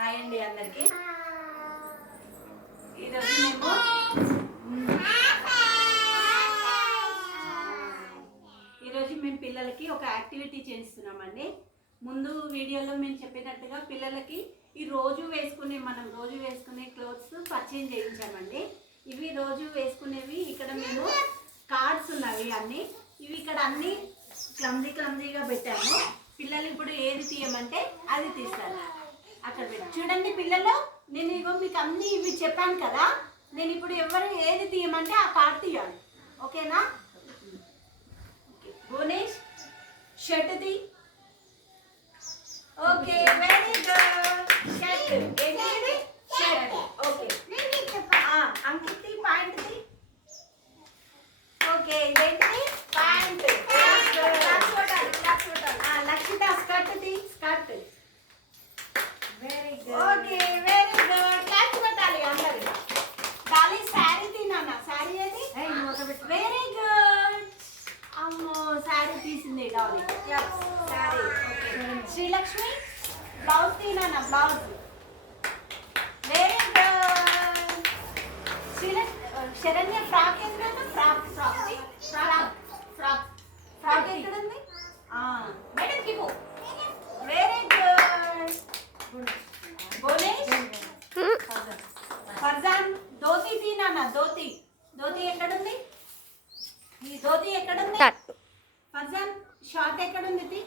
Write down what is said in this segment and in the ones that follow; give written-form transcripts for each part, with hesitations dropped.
Hi అండి అందరికి. ఈరోజు మేము పిల్లలకి ఒక యాక్టివిటీ చేస్తున్నామండి. ముందు వీడియోలో మేము చెప్పినట్టుగా పిల్లలకి ఈ రోజు వేసుకునే క్లోత్స్ పర్చేజ్ చేయించామండి. ఇవి రోజు వేసుకునేవి. ఇక్కడ మేము కార్డ్స్ ఉన్నవి అన్నీ. ఇవి ఇక్కడ అన్నీ క్లమ్జీగా పెట్టాము. పిల్లలు ఇప్పుడు ఏది తీయమంటే అది తీస్తారు. అక్కడ పెట్టి చూడండి పిల్లలు, నేను ఇగో మీకు అన్నీ ఇవి చెప్పాను కదా. నేను ఇప్పుడు ఎవరు ఏది తీయమంటే ఆ కార్డ్ తీయాలి. ఓకేనా? భువనేష్ షర్ట్ తీ. Okay, very good. షర్ట్ ఏంటి? షర్ట్. ఓకే. అంకిత్ తీ ప్యాంట్ తీ. ఓకే, ఇదేంటి? ప్యాంట్. లక్షిత స్కర్ట్ తీ. Skirt. Very good. Okay, very good. Class పెట్టాలి అందరు. డాలీ శారీ తీ నాన్న. శారీ ఏది? Very good. అమ్మో, శారీ తీసింది డాలీ. శారీ. శ్రీలక్ష్మి బ్లౌజ్ తీ నాన్న. Blouse. Very good. Saranya frock ఏంటన్నా? ఫ్రాక్ ఎక్కడుంది? మేడం కిపు. Very good. భువనేష్ ఫర్జాన్ ధోతి తీ నాన్న. ధోతి ఎక్కడుంది? ఈ ధోతి ఎక్కడుంది? ఫర్జాన్ షార్ట్ ఎక్కడుంది? తీ.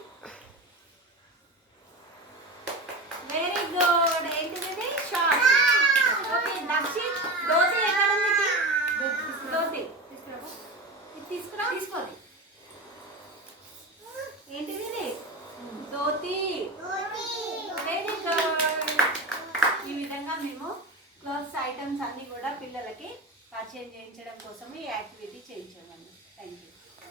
Very good. ఏంటిది? షార్ట్. ఓకే, దక్షిత్ ధోతి ఎక్కడుంది? తీ. ధోతి ఇది తీసుకోది. ఏంటిది ఇది? ధోతి. Very good. ఈ విధంగా మేము క్లోత్స్ ఐటమ్స్ అన్నీ కూడా పిల్లలకి పర్చేజ్ చేయించడం కోసం ఈ